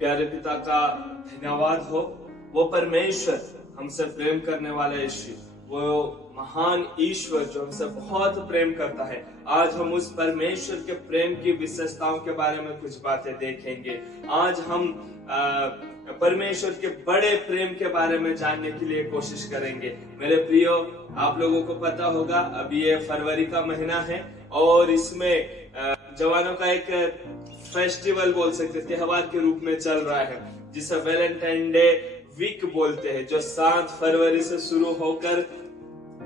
प्यारे पिता का धन्यवाद हो। वो परमेश्वर हमसे प्रेम करने वाला ईश्वर, वो महान ईश्वर जो हमसे बहुत प्रेम करता है। आज हम उस परमेश्वर के प्रेम की विशेषताओं के बारे में कुछ बातें देखेंगे। आज हम परमेश्वर के बड़े प्रेम के बारे में जानने के लिए कोशिश करेंगे। मेरे प्रियो, आप लोगों को पता होगा अभी ये फरवरी का महीना है और इसमें जवानों का एक फेस्टिवल बोल सकते, त्योहार के रूप में चल रहा है, जिसे वैलेंटाइन डे वीक बोलते हैं, जो 7 फरवरी से शुरू होकर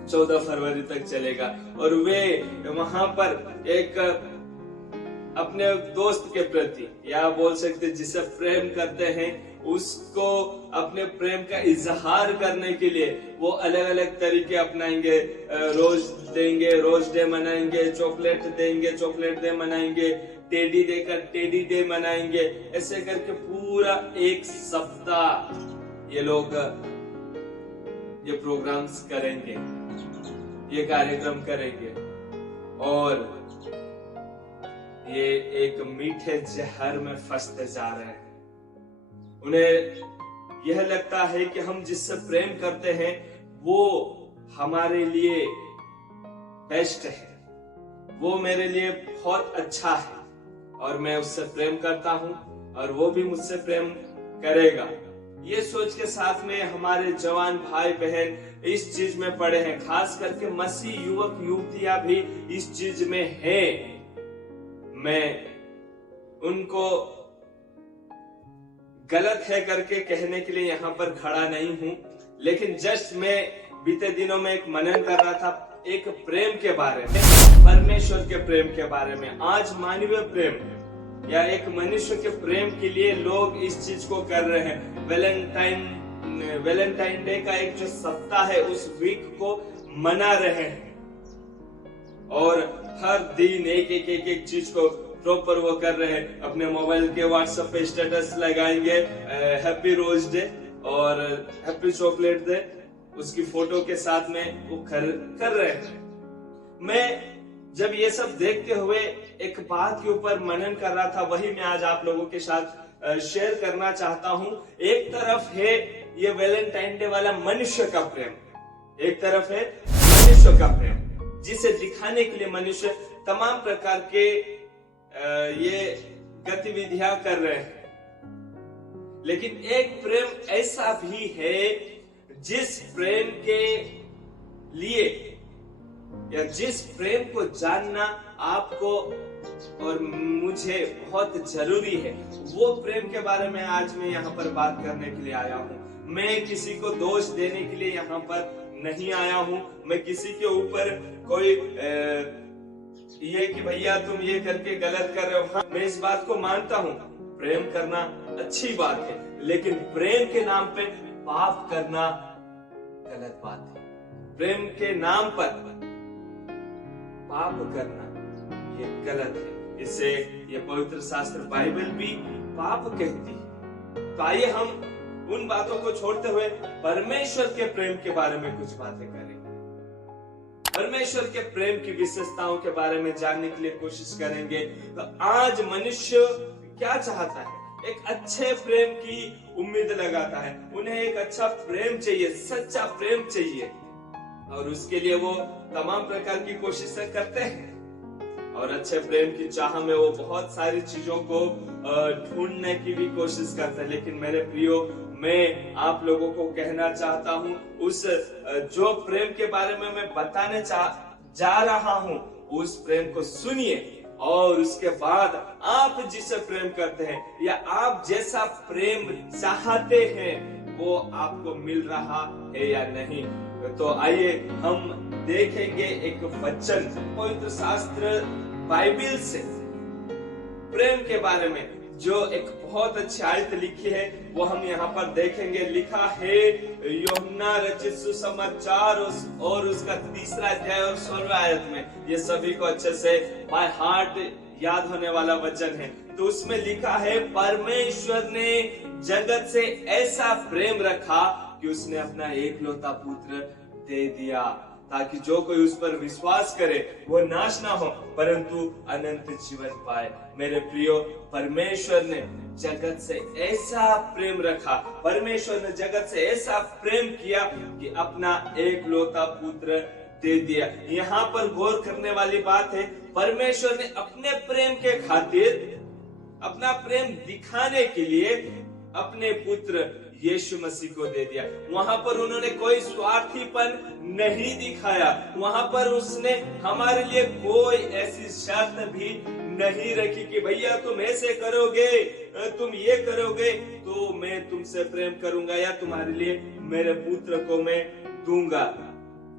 14 फरवरी तक चलेगा। और वे वहां पर एक अपने दोस्त के प्रति, या बोल सकते जिसे प्रेम करते हैं, उसको अपने प्रेम का इजहार करने के लिए वो अलग अलग तरीके अपनाएंगे। रोज देंगे, रोज डे मनाएंगे, चॉकलेट देंगे, चॉकलेट डे मनाएंगे, टेडी देकर टेडी डे मनाएंगे। ऐसे करके पूरा एक सप्ताह ये लोग ये प्रोग्राम्स करेंगे, ये कार्यक्रम करेंगे और ये एक मीठे जहर में फंसते जा रहे हैं। उन्हें यह लगता है कि हम जिससे प्रेम करते हैं वो हमारे लिए बेस्ट है, वो मेरे लिए बहुत अच्छा है और मैं उससे प्रेम करता हूं और वो भी मुझसे प्रेम करेगा। ये सोच के साथ में हमारे जवान भाई बहन इस चीज में पड़े हैं, खास करके मसीह युवक युवतियां भी इस चीज में हैं। मैं उनको गलत है करके कहने के लिए यहाँ पर खड़ा नहीं हूँ, लेकिन जस्ट मैं बीते दिनों में एक मनन कर रहा था एक प्रेम के बारे में, परमेश्वर के प्रेम के बारे में। आज मानवीय प्रेम या एक मनुष्य के प्रेम के लिए लोग इस चीज को कर रहे हैं। वैलेंटाइन डे का एक जो सप्ताह है उस वीक को मना रहे हैं और हर दिन एक चीज को प्रॉपर वो कर रहे हैं। अपने मोबाइल के व्हाट्सएप पे स्टेटस लगाएंगे, हैप्पी रोज डे और हैप्पी चॉकलेट डे, उसकी फोटो के साथ में वो कर रहे हैं। मैं जब ये सब देखते हुए एक बात के ऊपर मनन कर रहा था, वही मैं आज आप लोगों के साथ शेयर करना चाहता हूं। एक तरफ है ये वैलेंटाइन डे वाला मनुष्य का प्रेम, एक तरफ है मनुष्य का प्रेम, जिसे दिखाने के लिए मनुष्य तमाम प्रकार के ये गतिविधियां कर रहे हैं। लेकिन एक प्रेम ऐसा भी है जिस प्रेम के लिए या जिस प्रेम को जानना आपको और मुझे बहुत जरूरी है, वो प्रेम के बारे में आज मैं यहाँ पर बात करने के लिए आया हूँ। मैं किसी को दोष देने के लिए यहाँ पर नहीं आया हूँ। मैं किसी के ऊपर कोई ये कि भैया तुम ये करके गलत कर रहे हो। हाँ, मैं इस बात को मानता हूँ, प्रेम करना अच्छी बात है, लेकिन प्रेम के नाम पे पाप करना गलत बात है। प्रेम के नाम पर पाप करना ये गलत है। इसे ये पवित्र शास्त्र बाइबल भी पाप कहती है। तो आइए हम उन बातों को छोड़ते हुए परमेश्वर के प्रेम के बारे में कुछ बातें करें। परमेश्वर के प्रेम की विशेषताओं के बारे में जानने के लिए कोशिश करेंगे। तो आज मनुष्य क्या चाहता है? एक अच्छे प्रेम की उम्मीद लगाता है। उन्हें एक अच्छा प्रेम चाहिए, सच्चा प्रेम चाहिए और उसके लिए वो तमाम प्रकार की कोशिशें करते हैं और अच्छे प्रेम की चाह में वो बहुत सारी चीजों को ढूंढने की भी कोशिश करते हैं। लेकिन मेरे प्रियो, मैं आप लोगों को कहना चाहता हूँ, उस जो प्रेम के बारे में मैं बताने जा रहा हूँ, उस प्रेम को सुनिए और उसके बाद आप जिसे प्रेम करते हैं या आप जैसा प्रेम चाहते हैं वो आपको मिल रहा है या नहीं। तो आइए हम देखेंगे एक वचन पवित्र शास्त्र बाइबल से प्रेम के बारे में, जो एक बहुत अच्छी आयत लिखी है वो हम यहाँ पर देखेंगे। लिखा है यूहन्ना रचित सुसमाचार और उसका 3 अध्याय और 16 आयत में। ये सभी को अच्छे से बाय हार्ट याद होने वाला वचन है। तो उसमें लिखा है, परमेश्वर ने जगत से ऐसा प्रेम रखा कि उसने अपना एकलौता पुत्र दे दिया, ताकि जो कोई उस पर विश्वास करे वो नाश ना हो परंतु अनंत जीवन पाए। मेरे प्रियो, परमेश्वर ने जगत से ऐसा प्रेम रखा, परमेश्वर ने जगत से ऐसा प्रेम किया कि अपना एकलौता पुत्र दे दिया। यहाँ पर गौर करने वाली बात है, परमेश्वर ने अपने प्रेम के खातिर, अपना प्रेम दिखाने के लिए अपने पुत्र यीशु मसीह को दे दिया। वहां पर उन्होंने कोई स्वार्थीपन नहीं दिखाया, वहां पर उसने हमारे लिए कोई ऐसी शर्त भी नहीं रखी कि भैया तुम ऐसे करोगे, तुम ये करोगे तो मैं तुमसे प्रेम करूंगा या तुम्हारे लिए मेरे पुत्र को मैं दूंगा।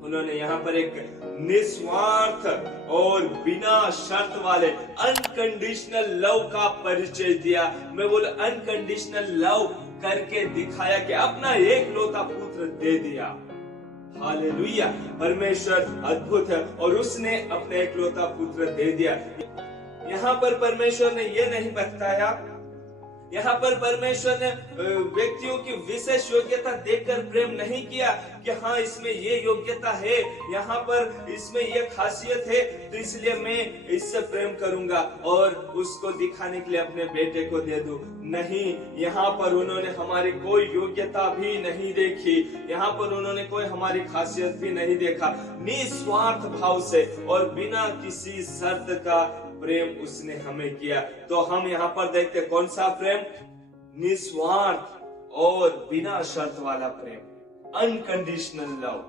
उन्होंने यहाँ पर एक निस्वार्थ और बिना शर्त वाले अनकंडीशनल लव का परिचय दिया। मैं बोला अनकंडीशनल लव करके दिखाया कि अपना एकलौता पुत्र दे दिया। हालेलुया, परमेश्वर अद्भुत है और उसने अपने एकलौता पुत्र दे दिया। यहाँ पर परमेश्वर ने ये नहीं बताया, यहाँ पर परमेश्वर ने व्यक्तियों की विशेष योग्यता देखकर प्रेम नहीं किया कि हाँ इसमें ये योग्यता है, यहाँ पर इसमें ये खासियत है तो इसलिए मैं इससे प्रेम करूंगा और उसको दिखाने के लिए अपने बेटे को दे दूं। नहीं, यहाँ पर उन्होंने हमारी कोई योग्यता भी नहीं देखी, यहाँ पर उन्होंने कोई हमारी खासियत भी नहीं देखा। निस्वार्थ भाव से और बिना किसी शर्त का प्रेम उसने हमें किया। तो हम यहाँ पर देखते कौन सा प्रेम? निस्वार्थ और बिना शर्त वाला प्रेम, अनकंडीशनल लव।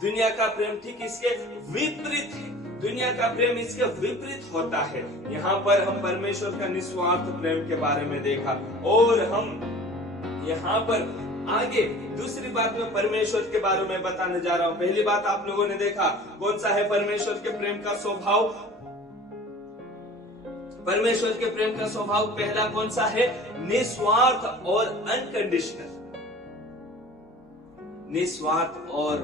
दुनिया का प्रेम ठीक इसके विपरीत है, दुनिया का प्रेम इसके विपरीत होता है। यहाँ पर हम परमेश्वर का निस्वार्थ प्रेम के बारे में देखा और हम यहाँ पर आगे दूसरी बात में परमेश्वर के बारे में बताने जा रहा हूँ। पहली बात आप लोगों ने देखा कौन सा है परमेश्वर के प्रेम का स्वभाव? परमेश्वर के प्रेम का स्वभाव पहला कौन सा है? निस्वार्थ और अनकंडीशनल, निस्वार्थ और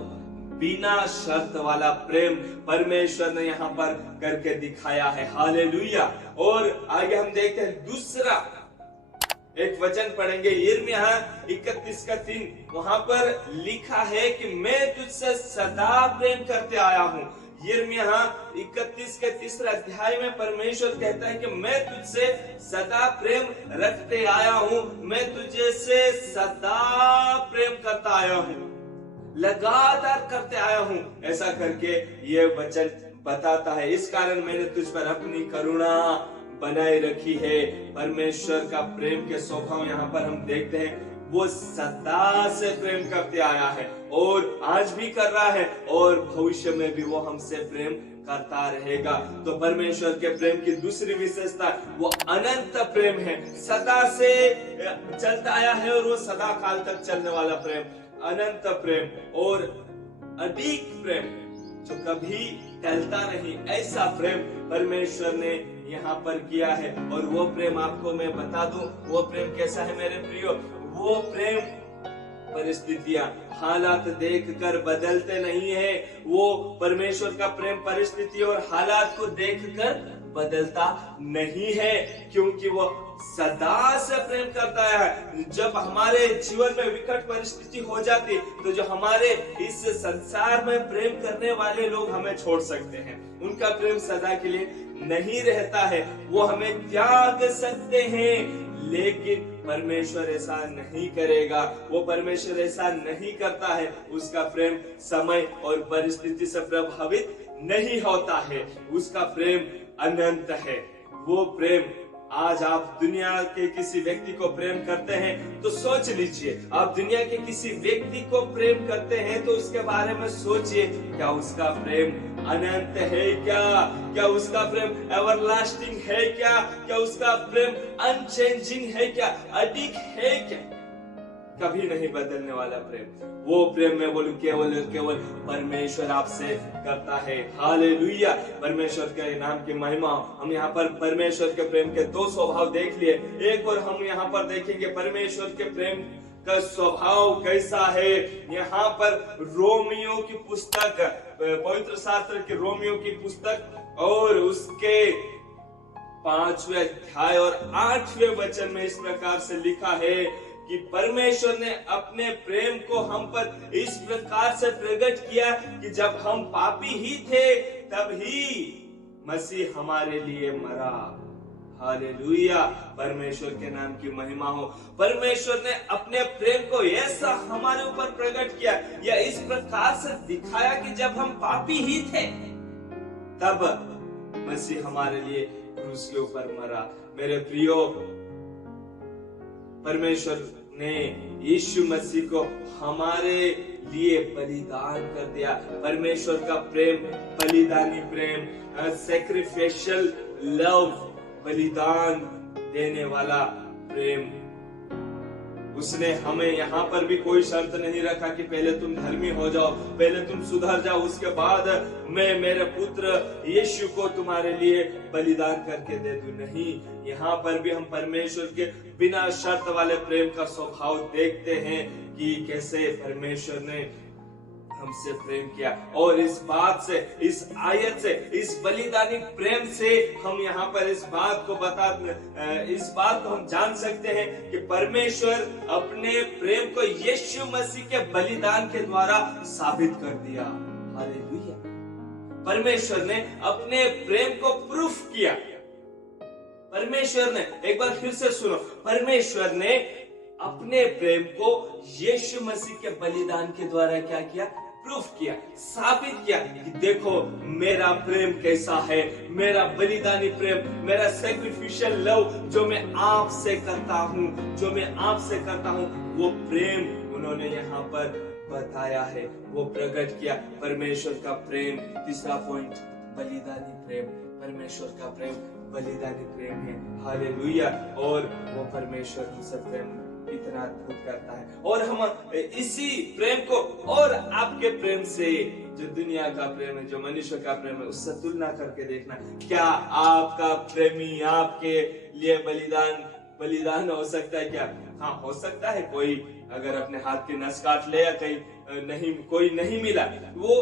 बिना शर्त वाला प्रेम परमेश्वर ने यहाँ पर करके दिखाया है। हालेलुया। और आगे हम देखते हैं दूसरा एक वचन पढ़ेंगे, यिर्मयाह 31:3। वहां पर लिखा है कि मैं तुझसे सदा प्रेम करते आया हूँ। यिर्मयाह 31 के 3 अध्याय में परमेश्वर कहता है कि मैं तुझसे सदा प्रेम रखते आया हूँ, मैं तुझे से सदा प्रेम करता आया हूँ, लगातार करते आया हूँ। ऐसा करके ये वचन बताता है, इस कारण मैंने तुझ पर अपनी करुणा बनाए रखी है। परमेश्वर का प्रेम के स्वभाव यहाँ पर हम देखते हैं, वो सदा से प्रेम करते आया है और आज भी कर रहा है और भविष्य में भी वो हमसे प्रेम करता रहेगा। तो परमेश्वर के प्रेम की दूसरी विशेषता वो अनंत प्रेम है, सदा से चलता आया है और वो सदा काल तक चलने वाला प्रेम, अनंत प्रेम और अडिग प्रेम जो कभी टलता नहीं, ऐसा प्रेम परमेश्वर ने यहाँ पर किया है। और वो प्रेम आपको मैं बता दूं, वो प्रेम कैसा है मेरे प्रियो? वो प्रेम परिस्थितियां, हालात देखकर बदलते नहीं है। वो परमेश्वर का प्रेम परिस्थिति और हालात को देखकर बदलता नहीं है, क्योंकि वो सदा से प्रेम करता है। जब हमारे जीवन में विकट परिस्थिति हो जाती तो जो हमारे इस संसार में प्रेम करने वाले लोग हमें छोड़ सकते हैं, उनका प्रेम सदा के लिए नहीं रहता है, वो हमें त्याग सकते हैं, लेकिन परमेश्वर ऐसा नहीं करेगा। वो परमेश्वर ऐसा नहीं करता है, उसका प्रेम समय और परिस्थिति से प्रभावित नहीं होता है, उसका प्रेम अनंत है। वो प्रेम, आज आप दुनिया के किसी व्यक्ति को प्रेम करते हैं तो सोच लीजिए, आप दुनिया के किसी व्यक्ति को प्रेम करते हैं तो उसके बारे में सोचिए, क्या उसका प्रेम अनंत है? क्या उसका प्रेम एवरलास्टिंग है? क्या उसका प्रेम अनचेंजिंग है? क्या अडिग है? क्या कभी नहीं बदलने वाला प्रेम? वो प्रेम में बोलूं केवल परमेश्वर आपसे करता है। हालेलुया, परमेश्वर के नाम की महिमा। हम यहाँ पर परमेश्वर के प्रेम के दो स्वभाव देख लिए, एक और हम यहाँ पर देखेंगे परमेश्वर के प्रेम का स्वभाव कैसा है। यहाँ पर रोमियो की पुस्तक, पवित्र शास्त्र के रोमियो की पुस्तक और उसके 5वें अध्याय और 8वें वचन में इस प्रकार से लिखा है कि परमेश्वर ने अपने प्रेम को हम पर इस प्रकार से प्रकट किया कि जब हम पापी ही थे तब ही मसीह हमारे लिए मरा। हालेलुया, परमेश्वर के नाम की महिमा हो। परमेश्वर ने अपने प्रेम को ऐसा हमारे ऊपर प्रकट किया या इस प्रकार से दिखाया कि जब हम पापी ही थे तब मसीह हमारे लिए क्रूस के ऊपर मरा। मेरे प्रियो, परमेश्वर ने यीशु मसीह को हमारे लिए बलिदान कर दिया। परमेश्वर का प्रेम बलिदानी प्रेम, सैक्रिफिशियल लव, बलिदान देने वाला प्रेम। उसने हमें यहाँ पर भी कोई शर्त नहीं रखा कि पहले तुम धर्मी हो जाओ, पहले तुम सुधर जाओ, उसके बाद मैं मेरे पुत्र यीशु को तुम्हारे लिए बलिदान करके दे दूं। नहीं, यहाँ पर भी हम परमेश्वर के बिना शर्त वाले प्रेम का स्वभाव देखते हैं कि कैसे परमेश्वर ने हमसे प्रेम किया। और इस बात से, इस आयत से, इस बलिदानी प्रेम से हम यहाँ पर इस बात को हम जान सकते हैं कि परमेश्वर अपने प्रेम को यीशु मसीह के बलिदान के द्वारा साबित कर दिया। हालेलुया, परमेश्वर ने अपने प्रेम को प्रूफ किया। परमेश्वर ने, एक बार फिर से सुनो, परमेश्वर ने अपने प्रेम को यीशु मसीह के बलिदान के द्वारा क्या किया? प्रूफ किया, साबित किया कि देखो मेरा प्रेम कैसा है, मेरा बलिदानी प्रेम, मेरा सैक्रिफिशियल लव जो मैं आपसे करता हूँ, वो प्रेम उन्होंने यहाँ पर बताया है, वो प्रकट किया। परमेश्वर का प्रेम, तीसरा पॉइंट, बलिदानी प्रेम। परमेश्वर का प्रेम बलिदानी प्रेम है। हालेलुया, और वो परमेश्वर हमसे प्रेम इतना अद्भुत करता है। और हम इसी प्रेम को और आपके प्रेम से, जो दुनिया का प्रेम है, जो मनुष्य का प्रेम है, उससे तुलना करके देखना। क्या आपका प्रेमी आपके लिए बलिदान हो सकता है क्या? हाँ, हो सकता है। कोई अगर अपने हाथ की नस काट ले या कहीं कोई नहीं मिला, वो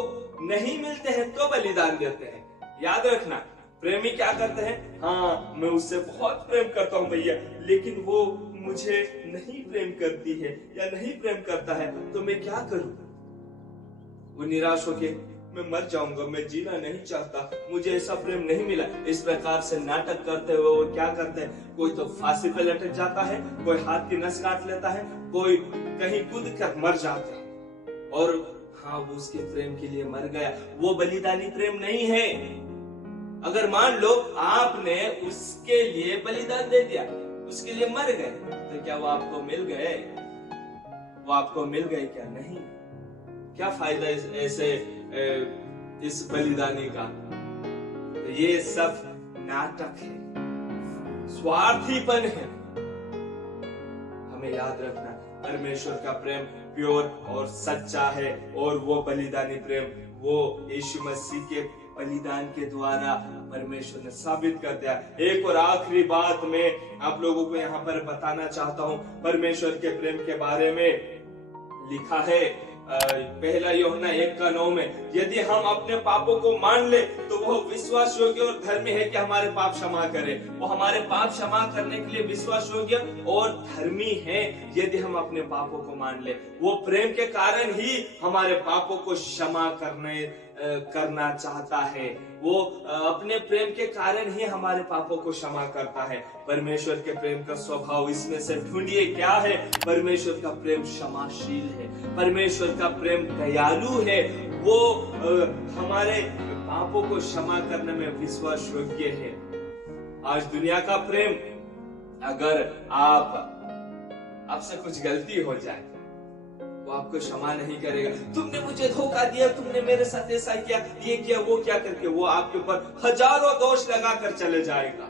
नहीं मिलते हैं तो बलिदान देते हैं। याद रखना, प्रेमी क्या करते हैं? हाँ, मैं उससे बहुत प्रेम करता हूँ भैया, लेकिन वो मुझे नहीं प्रेम करती है या नहीं प्रेम करता है, तो मैं क्या करूं? वो निराश होके मैं मर जाऊंगा, मैं जीना नहीं चाहता, मुझे ऐसा प्रेम नहीं मिला। इस प्रकार से नाटक करते हुए वो क्या करते हैं? कोई तो फांसी पे लटक जाता है, कोई हाथ की नस काट लेता है, कोई कहीं कूद कर मर जाता है। और हाँ, वो उसके प्रेम के लिए मर गया। वो बलिदानी प्रेम नहीं है। अगर मान लो आपने उसके लिए बलिदान दे दिया, उसके लिए मर गए, तो क्या वो आपको मिल गए? वो आपको मिल गए क्या? नहीं। क्या फायदा इस बलिदानी का? तो ये सब नाटक है, स्वार्थीपन है। हमें याद रखना, परमेश्वर का प्रेम प्योर और सच्चा है, और वो बलिदानी प्रेम वो यीशु मसीह के बलिदान के द्वारा परमेश्वर ने साबित कर दिया। एक और आखिरी बात मैं आप लोगों को यहाँ पर बताना चाहता हूँ। परमेश्वर के प्रेम के बारे में लिखा है पहला यूहन्ना 1:9 में, यदि हम अपने पापों को मान ले तो वो विश्वास योग्य और धर्मी है कि हमारे पाप क्षमा करे। वो हमारे पाप क्षमा करने के लिए विश्वास योग्य और धर्मी है यदि हम अपने पापों को मान ले। वो प्रेम के कारण ही हमारे पापों को क्षमा करना चाहता है। वो अपने प्रेम के कारण ही हमारे पापों को क्षमा करता है। परमेश्वर के प्रेम का स्वभाव इसमें से ढूंढिए क्या है? परमेश्वर का प्रेम क्षमाशील है, परमेश्वर का प्रेम दयालु है, वो हमारे पापों को क्षमा करने में विश्वास योग्य है। आज दुनिया का प्रेम, अगर आपसे कुछ गलती हो जाए वो आपको क्षमा नहीं करेगा। तुमने मुझे धोखा दिया, तुमने मेरे साथ ऐसा किया, ये किया, वो क्या करके वो आपके ऊपर हजारों दोष लगाकर चले जाएगा।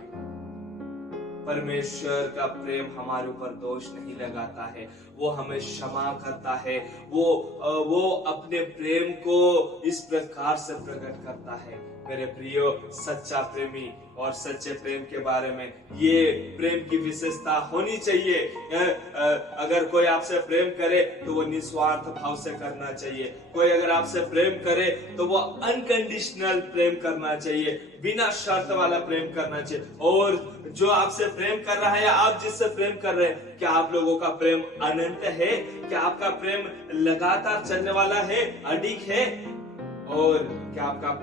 परमेश्वर का प्रेम हमारे ऊपर दोष नहीं लगाता है, वो हमें क्षमा करता है। वो अपने प्रेम को इस प्रकार से प्रकट करता है। मेरे प्रियो, सच्चा प्रेमी और सच्चे प्रेम के बारे में ये प्रेम की विशेषता होनी चाहिए। अगर कोई आपसे प्रेम करे तो वो निस्वार्थ भाव से करना चाहिए। कोई अगर आपसे प्रेम करे तो वो अनकंडीशनल प्रेम करना चाहिए, बिना शर्त वाला प्रेम करना चाहिए। और जो आपसे प्रेम कर रहा है या आप जिससे प्रेम कर रहे हैं, क्या आप लोगों का प्रेम अनंत है? क्या आपका प्रेम लगातार चलने वाला है, अडिग है? और क्या आपका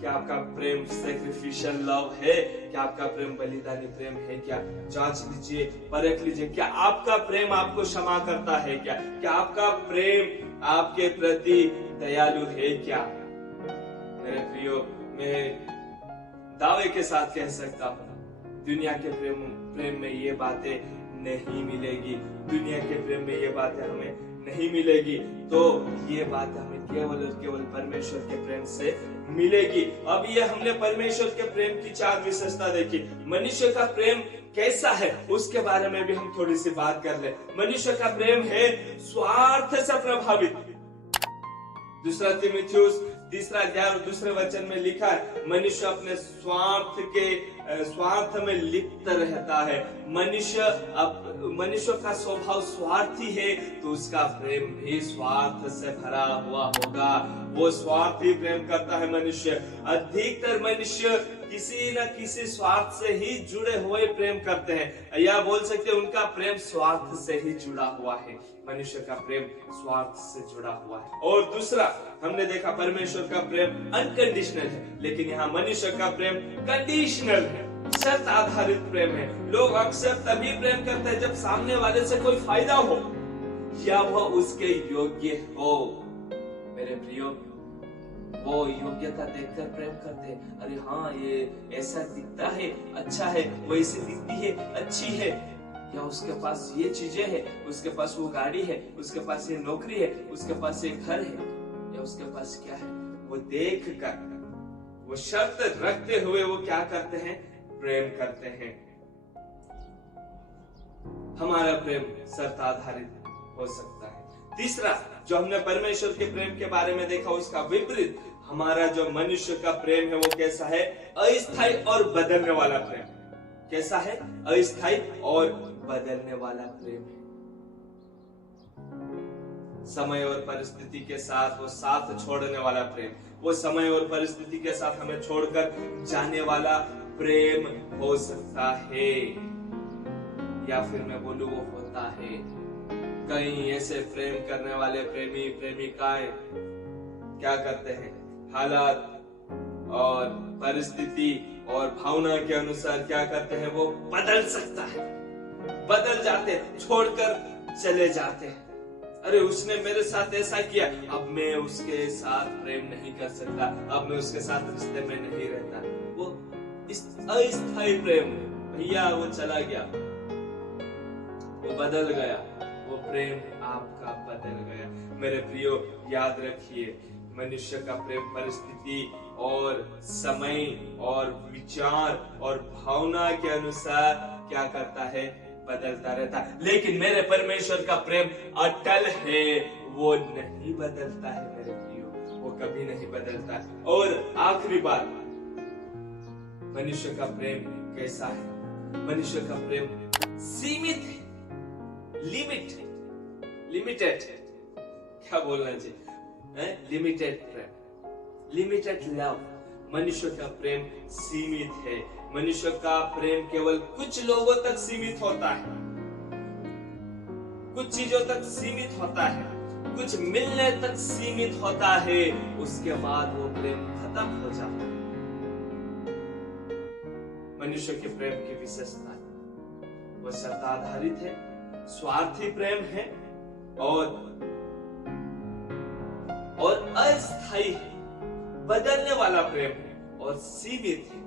क्या आपका प्रेम सैक्रिफिशियल लव है? क्या आपका प्रेम बलिदानी प्रेम है क्या? जांच लीजिए, परख लीजिए, क्या आपका प्रेम आपको क्षमा करता है क्या? क्या आपका प्रेम आपके प्रति दयालु है क्या? मेरे प्रियो, मैं दावे के साथ कह सकता हूँ, दुनिया के प्रेम में ये बातें नहीं मिलेगी। दुनिया के प्रेम में ये बातें हमें नहीं मिलेगी। तो ये बात हमें केवल और केवल परमेश्वर के प्रेम से मिलेगी। अब ये हमने परमेश्वर के प्रेम की 4 विशेषता देखी। मनुष्य का प्रेम कैसा है उसके बारे में भी हम थोड़ी सी बात कर ले। मनुष्य का प्रेम है स्वार्थ से प्रभावित। 2 तीमुथियुस 3 अध्याय और 2 वचन में लिखा है, मनुष्य अपने स्वार्थ में लिप्त रहता है। मनुष्य का स्वभाव स्वार्थी है, तो उसका प्रेम भी स्वार्थ से भरा हुआ होगा। वो स्वार्थी प्रेम करता है मनुष्य। अधिकतर मनुष्य किसी न किसी स्वार्थ से ही जुड़े हुए प्रेम करते हैं, या बोल सकते हैं उनका प्रेम स्वार्थ से ही जुड़ा हुआ है। मनुष्य का प्रेम स्वार्थ से जुड़ा हुआ है। और दूसरा हमने देखा, परमेश्वर का प्रेम अनकंडीशनल है, लेकिन यहाँ मनुष्य का प्रेम कंडीशनल है, शर्त आधारित प्रेम है। लोग अक्सर तभी प्रेम करते हैं जब सामने वाले से कोई फायदा हो या वह उसके योग्य हो। मेरे प्रियो, वो योग्यता देखकर प्रेम करते हैं। अरे हाँ, ये ऐसा दिखता है, अच्छा है, वो ऐसी दिखती है, अच्छी है, या उसके पास ये चीजें है, उसके पास वो गाड़ी है, उसके पास ये नौकरी है, उसके पास ये घर है, या उसके पास क्या है, वो देख कर, वो शर्त रखते हुए वो क्या करते हैं? प्रेम करते हैं। हमारा प्रेम शर्त आधारित हो सकता है। तीसरा जो हमने परमेश्वर के प्रेम के बारे में देखा, उसका विपरीत हमारा जो मनुष्य का प्रेम है वो कैसा है? अस्थायी और बदलने वाला प्रेम। कैसा है? अस्थायी और बदलने वाला प्रेम है। समय और परिस्थिति के साथ वो साथ छोड़ने वाला प्रेम, वो समय और परिस्थिति के साथ हमें छोड़कर जाने वाला प्रेम हो सकता है, या फिर मैं बोलूं वो होता है। कई ऐसे प्रेम करने वाले प्रेमी प्रेमिकाएं क्या करते हैं? हालात और परिस्थिति और भावना के अनुसार क्या करते हैं? वो बदल सकता है, बदल जाते, छोड़कर चले जाते हैं। अरे उसने मेरे साथ ऐसा किया, अब मैं उसके साथ प्रेम नहीं कर सकता, अब मैं उसके साथ रिश्ते में नहीं रहता। वो इस अस्थायी प्रेम, भैया वो चला गया, वो बदल गया, वो प्रेम आपका बदल गया। मेरे प्रियो, याद रखिए, मनुष्य का प्रेम परिस्थिति और समय और विचार और भावना के अनुसार क्या करता है? बदलता रहता है। लेकिन मेरे परमेश्वर का प्रेम अटल है, वो नहीं बदलता है मेरे प्रियो, वो कभी नहीं बदलता है। और आखिरी बात, मनुष्य का प्रेम कैसा है? मनुष्य का प्रेम सीमित है, लिमिटेड, क्या बोलना चाहिए? लिमिटेड प्रेम, लिमिटेड लव। मनुष्य का प्रेम सीमित है। मनुष्य का प्रेम केवल कुछ लोगों तक सीमित होता है, कुछ चीजों तक सीमित होता है, कुछ मिलने तक सीमित होता है, उसके बाद वो प्रेम खत्म हो जाता है। मनुष्य के प्रेम की विशेषता है, वो शर्त आधारित है, स्वार्थी प्रेम है और अस्थायी है, बदलने वाला प्रेम है और सीमित है।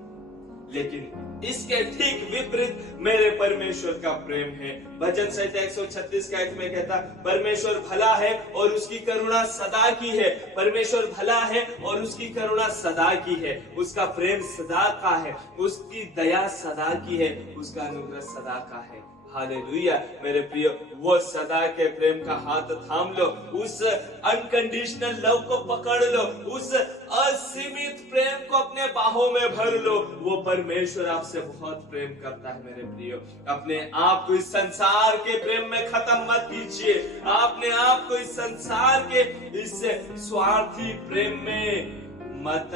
लेकिन इसके ठीक विपरीत मेरे परमेश्वर का प्रेम है। भजन संहिता 136 का 1 में कहता, परमेश्वर भला है और उसकी करुणा सदा की है। परमेश्वर भला है और उसकी करुणा सदा की है, उसका प्रेम सदा का है, उसकी दया सदा की है, उसका अनुग्रह सदा का है। हालेलुया। मेरे प्रियो, वो सदा के प्रेम का हाथ थाम लो, उस अनकंडीशनल लव को पकड़ लो, उस असीमित प्रेम को अपने बाहों में भर लो। वो परमेश्वर आपसे बहुत प्रेम करता है मेरे प्रियो। अपने आप को इस संसार के प्रेम में खत्म मत कीजिए, अपने आप को इस संसार के इस स्वार्थी प्रेम में मत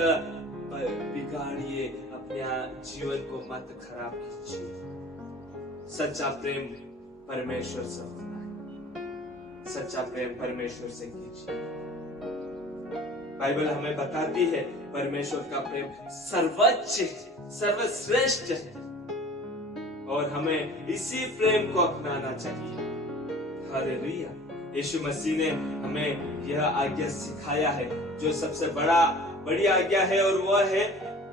बिगाड़िए, अपने जीवन को मत खराब कीजिए। सच्चा प्रेम परमेश्वर से होता है, सच्चा प्रेम परमेश्वर से कीजिए। बाइबल हमें बताती है परमेश्वर का प्रेम सर्वोच्च है, सर्वश्रेष्ठ है और हमें इसी प्रेम को अपनाना चाहिए। हालेलुया। यीशु मसीह ने हमें यह आज्ञा सिखाया है जो सबसे बड़ी आज्ञा है, और वह है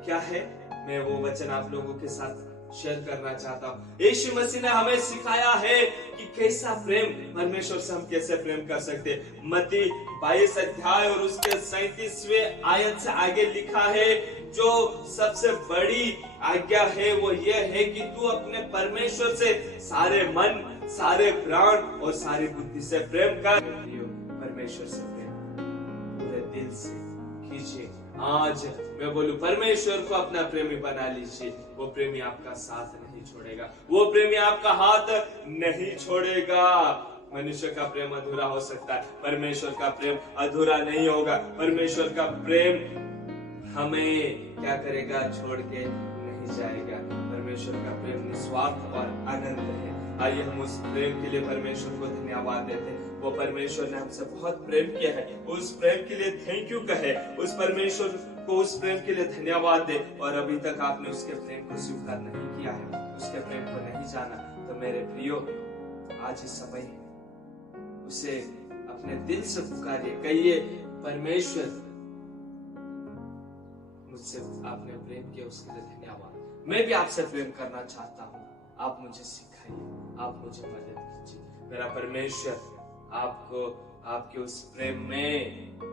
क्या है, मैं वो वचन आप लोगों के साथ शेयर करना चाहता हूँ। यीशु मसीह ने हमें सिखाया है कि कैसा प्रेम, परमेश्वर से हम कैसे प्रेम कर सकते। मत्ती 22 अध्याय और उसके 37वें आयत से आगे लिखा है, जो सबसे बड़ी आज्ञा है वो ये है कि तू अपने परमेश्वर से सारे मन, सारे प्राण और सारी बुद्धि से प्रेम कर। परमेश्वर से प्रेम पूरे दिल से कीजिए। आज मैं बोलूं, परमेश्वर को अपना प्रेमी बना लीजिए। वो प्रेमी आपका साथ नहीं छोड़ेगा, वो प्रेमी आपका हाथ नहीं छोड़ेगा। मनुष्य का प्रेम अधूरा हो सकता है, परमेश्वर का प्रेम अधूरा नहीं होगा। परमेश्वर का प्रेम हमें क्या करेगा, छोड़ के नहीं जाएगा। परमेश्वर का प्रेम निस्वार्थ और अनंत है। आइए हम उस प्रेम के लिए परमेश्वर को धन्यवाद देते हैं। वो परमेश्वर ने हमसे बहुत प्रेम किया है, उस प्रेम के लिए थैंक यू कहे, उस परमेश्वर को उस प्रेम के लिए धन्यवाद दे। और अभी तक आपने उसके प्रेम को स्वीकार नहीं किया है, उसके प्रेम को नहीं जाना, तो मेरे प्रियो आज इस समय उसे अपने दिल से पुकारिए, कहिए परमेश्वर मुझसे आपने प्रेम किया, उसके लिए धन्यवाद। मैं भी आपसे प्रेम करना चाहता हूँ, आप मुझे सिखाइए, आप मुझे मदद कीजिए। मेरा परमेश्वर आपको आपके उस प्रेम में